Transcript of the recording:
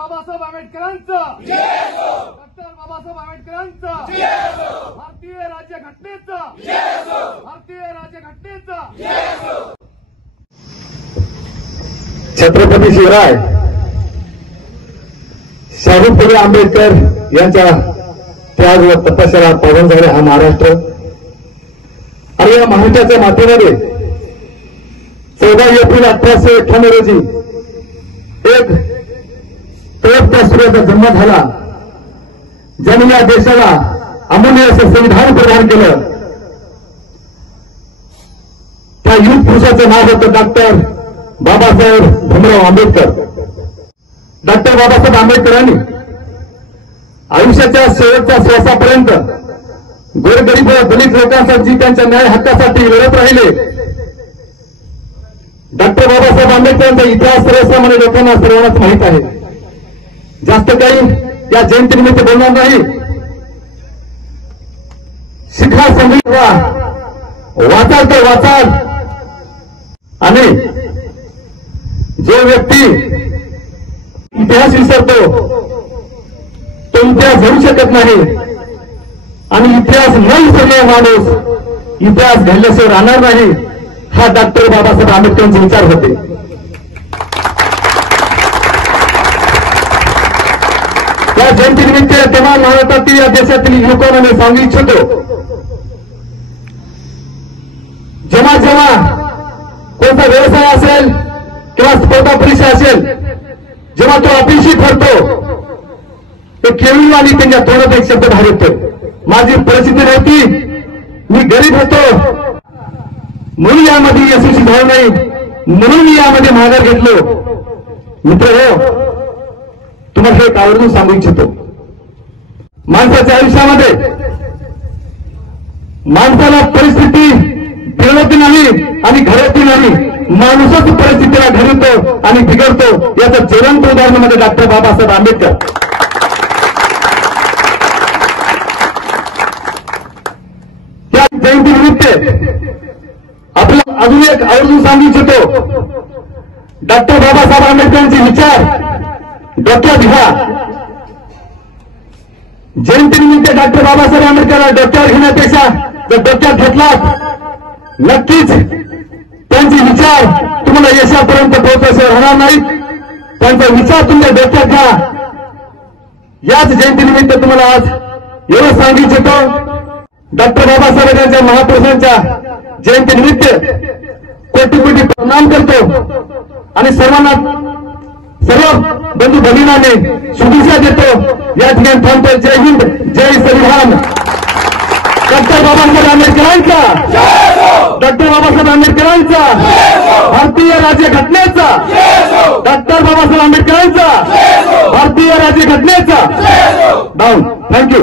Babasaheb आंबेडकरांचं doctor Babasaheb आंबेडकरांचं भारतीय राज्यघटनेचं भारतीय राज्यघटनेचं छत्रपती शिवराय शाहू फुले आंबेडकर यांच्या त्याग व तपश्चर्या पावन झाले हा महाराष्ट्र आणि या महाराष्ट्राच्या मातेमध्ये 14 एप्रिल 1898 रोजी एक तळपत्या सूर्याचा जन्म झाला, ज्याने या देशाला अमूल्य असं संविधान प्रदान केलं. त्या युग पुरुषाचं नाव होतं डॉक्टर बाबासाहेब भीमराव आंबेडकर. डॉक्टर बाबासाहेब आंबेडकरांनी आयुष्याच्या शेवटच्या श्वासापर्यंत गोरगरीब व दलित लोकांसाठी त्यांच्या न्याय हक्कासाठी लढत राहिले. डॉक्टर बाबासाहेब आंबेडकरांचा इतिहास सर्वसामान्य लोकांना सर्वांनाच माहीत आहे. जास्त काही या जयंतीनिमित्त बोलणार नाही. शिखा संविधान वाचाल तर वाचाल आणि जो व्यक्ती इतिहास विसरतो तो इतिहास घडू शकत नाही आणि इतिहास न विसरणारा माणूस इतिहास घडल्याशिवाय राहणार नाही. हा डॉक्टर बाबासाहेब आंबेडकरांचे विचार होते. या जयंतीनिमित्त तेव्हा भारतातील या देशातील युवकांना मी सांगू इच्छितो, जेव्हा जेव्हा कोणता व्यवसाय असेल किंवा स्पर्धा परीक्षा असेल, जेव्हा तो अपयशी ठरतो तो केवळ आणि त्यांच्या तोंडात एक शब्द बाहेर येतो, माझी परिस्थिती नव्हती, मी गरीब होतो म्हणून यामध्ये यशस्वी झालो नाही, म्हणून मी यामध्ये माघार घेतलो. मित्र हो, तुम्हाला हे आवर्जून सांगू इच्छितो, माणसाच्या आयुष्यामध्ये माणसाला परिस्थिती बिघडती नाही आणि घडवती नाही, माणूसच परिस्थितीला घडवतो आणि बिघडतो. याचं जिवंत उदाहरण म्हणजे डॉक्टर बाबासाहेब आंबेडकर. या जयंतीनिमित्त आपल्याला अजून एक आवर्जून सांगू इच्छितो, डॉक्टर बाबासाहेब आंबेडकरांचे विचार डोक्यात घ्या. जयंतीनिमित्त डॉक्टर बाबासाहेब आंबेडकरांना डोक्यावर घेण्यापेक्षा जर डोक्यात घेतलात नक्कीच त्यांचे विचार तुम्हाला यशापर्यंत पोहोचल्याशिवाय राहणार नाहीत. त्यांचा विचार तुमच्या डोक्यात घ्या. याच जयंतीनिमित्त तुम्हाला आज एवढं सांगू इच्छितो, डॉक्टर बाबासाहेब यांच्या महापुरुषांच्या जयंतीनिमित्त कोटी कोटी प्रणाम करतो आणि सर्वांना सर्व बंधू भगिनींनी शुभेच्छा देतो. या ठिकाणी थांबतो. जय हिंद, जय संविधान. डॉक्टर बाबासाहेब आंबेडकरांचा, डॉक्टर बाबासाहेब आंबेडकरांचा, भारतीय राज्यघटनेचा, डॉक्टर बाबासाहेब आंबेडकरांचा, भारतीय राज्यघटनेचा. डाऊन. थँक्यू.